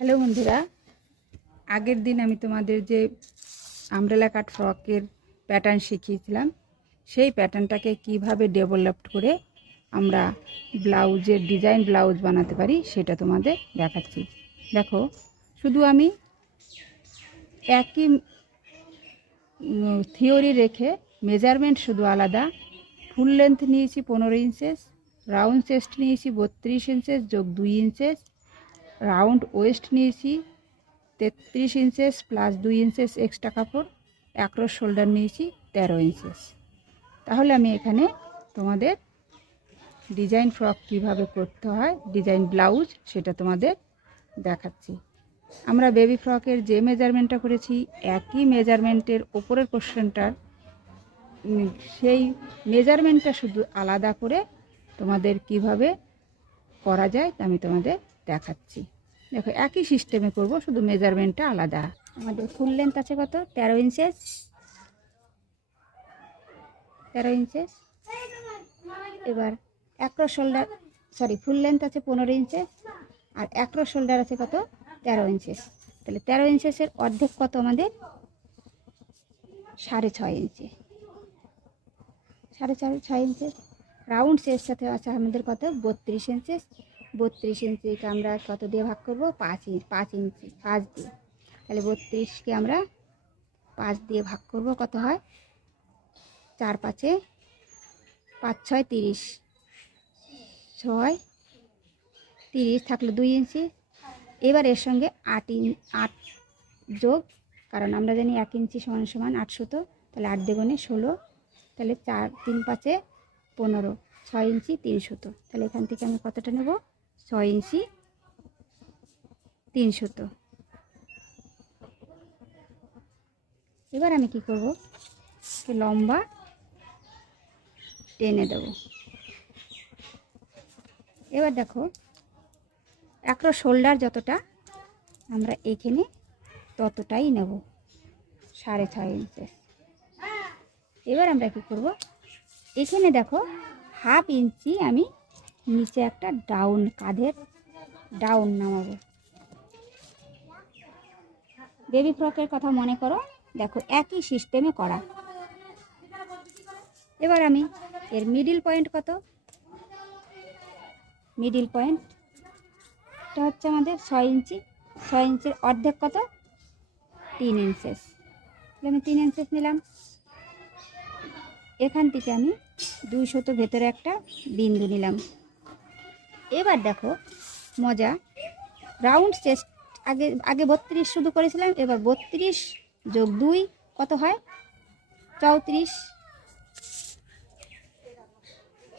Hello বন্ধুরা, আগের দিন আমি তোমাদের যে আমব্রেলা কাট ফ্রকের প্যাটার্ন শিখিয়েছিলাম, সেই প্যাটার্নটাকে কিভাবে ডেভেলপ করে আমরা ব্লাউজের ডিজাইন ব্লাউজ বানাতে পারি সেটা তোমাদের দেখাচ্ছি। দেখো, শুধু আমি একই থিওরি রেখে মেজারমেন্ট শুধু আলাদা। ফুল লেন্থ নিয়েছি 15 ইঞ্চেস, রাউন্ড চেস্ট নিয়েছি 32 ইঞ্চেস যোগ 2 ইঞ্চেস, রাউন্ড ওয়েস্ট নিয়েছি 33 ইঞ্চেস প্লাস 2 ইঞ্চেস এক্সট্রা কাপড়, অ্যাক্রস শোল্ডার নিয়েছি 13 ইঞ্চেস। তাহলে আমি এখানে তোমাদের ডিজাইন ফ্রক কীভাবে করতে হয়, ডিজাইন ব্লাউজ, সেটা তোমাদের দেখাচ্ছি। আমরা বেবি ফ্রকের যে মেজারমেন্টটা করেছি একই মেজারমেন্টের ওপরের পোর্শনটার সেই মেজারমেন্টটা শুধু আলাদা করে তোমাদের কিভাবে করা যায় তা আমি তোমাদের দেখাচ্ছি। দেখো, একই সিস্টেমে করব, শুধু মেজারমেন্টটা আলাদা। আমাদের ফুল লেন্থ আছে কত? 13 ইঞ্চেস। 13 ইঞ্চেস। এবার অ্যাক্রস শোল্ডার, ফুল লেন্থ আছে 15 ইঞ্চেস আর অ্যাক্রস শোল্ডার আছে কত? 13 ইঞ্চেস। তাহলে 13 ইঞ্চেসের অর্ধেক কত? আমাদের 6.5 ইঞ্চি। 6.5 ইঞ্চেস। রাউন্ড শেষ সাথে আছে আমাদের কত? 32 ইঞ্চেস। 32 ইঞ্চিকে আমরা কত দিয়ে ভাগ করব? 5 ইঞ্চি 5 দিয়ে। তাহলে 32কে আমরা 5 দিয়ে ভাগ করব, কত হয়? 4 5 5 6 30, 6 30 থাকলো 2 ইঞ্চি। এবার এর সঙ্গে 8 যোগ, কারণ আমরা জানি 1 ইঞ্চি সমান সমান 800, তাহলে 8 দ্বিগুণে 16, তাহলে 4 3 5 15, 6 ইঞ্চি 300। তাহলে এখান থেকে আমি কতটা নেব? 6 ইঞ্চি 300। এবার আমি কি করব? লম্বা টেনে দেব। এবার দেখো, অ্যাক্রস শোল্ডার যতটা আমরা এখানে ততটাই নেব, 6.5 ইঞ্চি। এবার আমরা কি করব? এখানে দেখো, হাফ ইঞ্চি আমি নিচে একটা ডাউন, কাঁধের ডাউন নামাবো। বেবি ফ্রকের কথা মনে করো, দেখো একই সিস্টেমে করা। এবার আমি এর মিডিল পয়েন্ট কত? মিডিল পয়েন্টটা হচ্ছে আমাদের 6 ইঞ্চি। 6 ইঞ্চির অর্ধেক কত? 3 ইঞ্চেস। আমি 3 ইঞ্চেস নিলাম। এখান থেকে আমি 200 ভেতরে একটা বিন্দু নিলাম। এবার দেখো মজা, রাউন্ড চেস্ট আগে 32 শুধু করেছিলাম, এবার 32 যোগ 2 কত হয়? 34।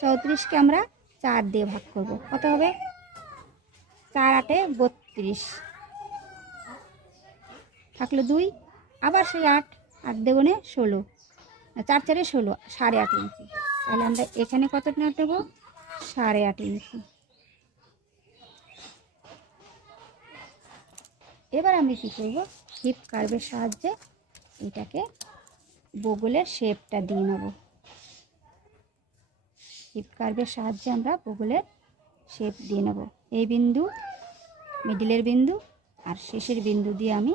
34কে আমরা 4 দিয়ে ভাগ করব, কত হবে? 4 8 32 থাকলো 2, আবার সেই 8 দ্বিগুণে 16, 4 4 16, 8.5 ইঞ্চি। তাহলে আমরা এখানে কত নেব? 8.5 ইঞ্চি। এবার আমি কি করব? হিপ কার্ভের সাহায্যে এটাকে বগলের শেপটা দিয়ে নেব। হিপ কার্ভের সাহায্যে আমরা বগলের শেপ দিয়ে নেব। এই বিন্দু, মিডিলের বিন্দু আর শেষের বিন্দু দিয়ে আমি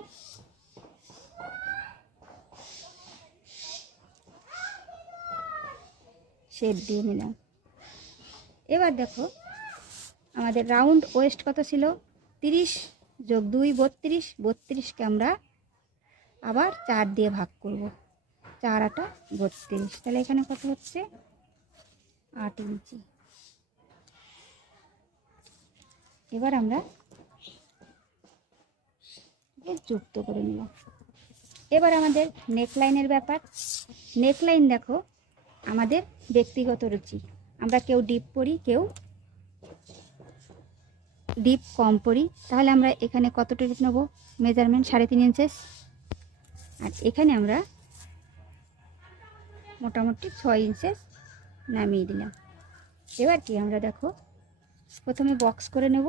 শেপ দিয়ে নিলাম। এবার দেখো, আমাদের রাউন্ড ওয়েস্ট কত ছিল? 30 যোগ 2 32। 32কে আমরা আবার 4 দিয়ে ভাগ করব, 4 8 32। তাহলে এখানে কত হচ্ছে? 8 ইঞ্চি। এবার আমরা যুক্ত করে নিলাম। এবার আমাদের নেকলাইনের ব্যাপার। নেকলাইন দেখো, আমাদের ব্যক্তিগত রুচি। আমরা কেউ ডিপ পরি, কেউ ডিপ কম পরি। তাহলে আমরা এখানে কতটুকু নেব? মেজারমেন্ট 3.5 ইঞ্চেস, আর এখানে আমরা মোটামুটি 6 ইঞ্চেস নামিয়ে দিলাম। এবার কি আমরা দেখো, প্রথমে বক্স করে নেব।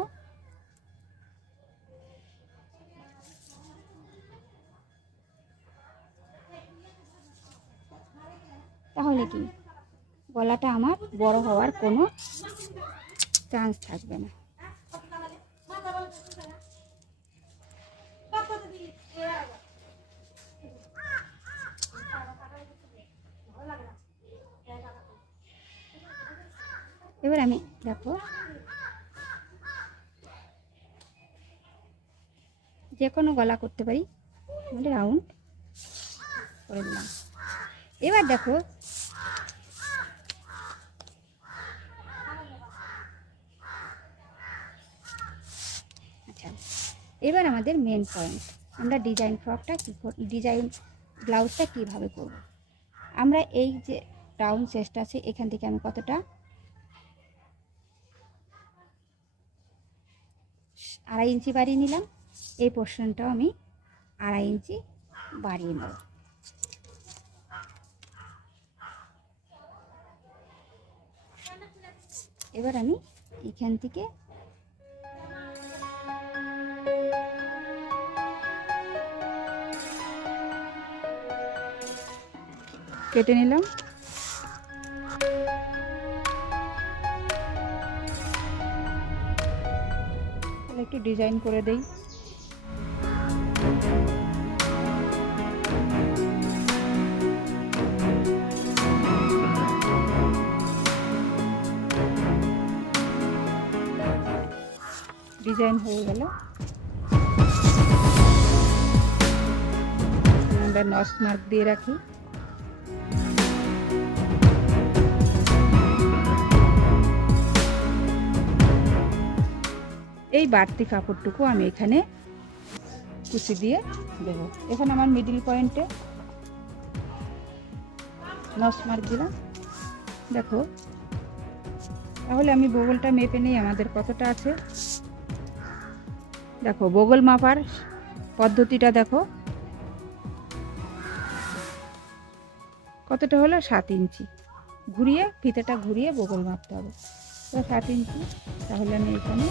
তাহলে কি গলাটা আমার বড় হওয়ার কোনো চান্স থাকবে না। এবার আমি দেখো যে কোনো গলা করতে পারি, রাউন্ড করে দিলাম। এবার দেখো আচ্ছা, এবার আমাদের মেন পয়েন্ট, আমরা ডিজাইন ফ্রকটা ডিজাইন ব্লাউজটা কীভাবে করব। আমরা এই যে রাউন্ড চেস্ট আছে এখান থেকে আমি কতটা 2.5 ইঞ্চি বাড়িয়ে নিলাম, এই পোর্শনটাও আমি 2.5 ইঞ্চি বাড়িয়ে নেব। এবার আমি এখান থেকে কেটে নিলাম। একটু ডিজাইন করে দেই। ডিজাইন হয়ে গেল। আমরা নচ মার্ক দিয়ে রাখি। এই বাড়তি কাপড়টুকু আমি এখানে কুচি দিয়ে দেব। এখানে আমার মিডল পয়েন্টে নচ মার্ক দিলাম। দেখো তাহলে আমি বগলটা মেপে নেই আমাদের কতটা আছে। দেখো বগল মাপার পদ্ধতিটা দেখো কতটা হলো, 7 ইঞ্চি। ঘুরিয়ে ফিতেটা ঘুরিয়ে বগল মাপতে হবে। 7 ইঞ্চি। তাহলে আমি এখানে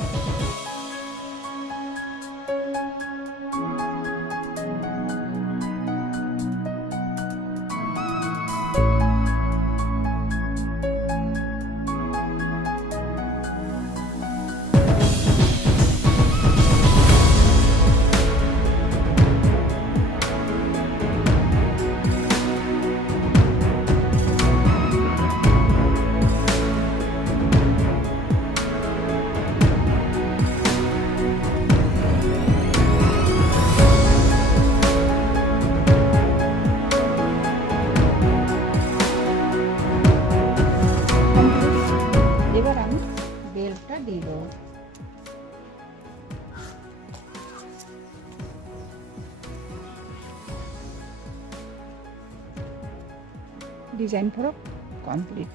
বেল্টটা দিয়ে দেবো। Design frock complete.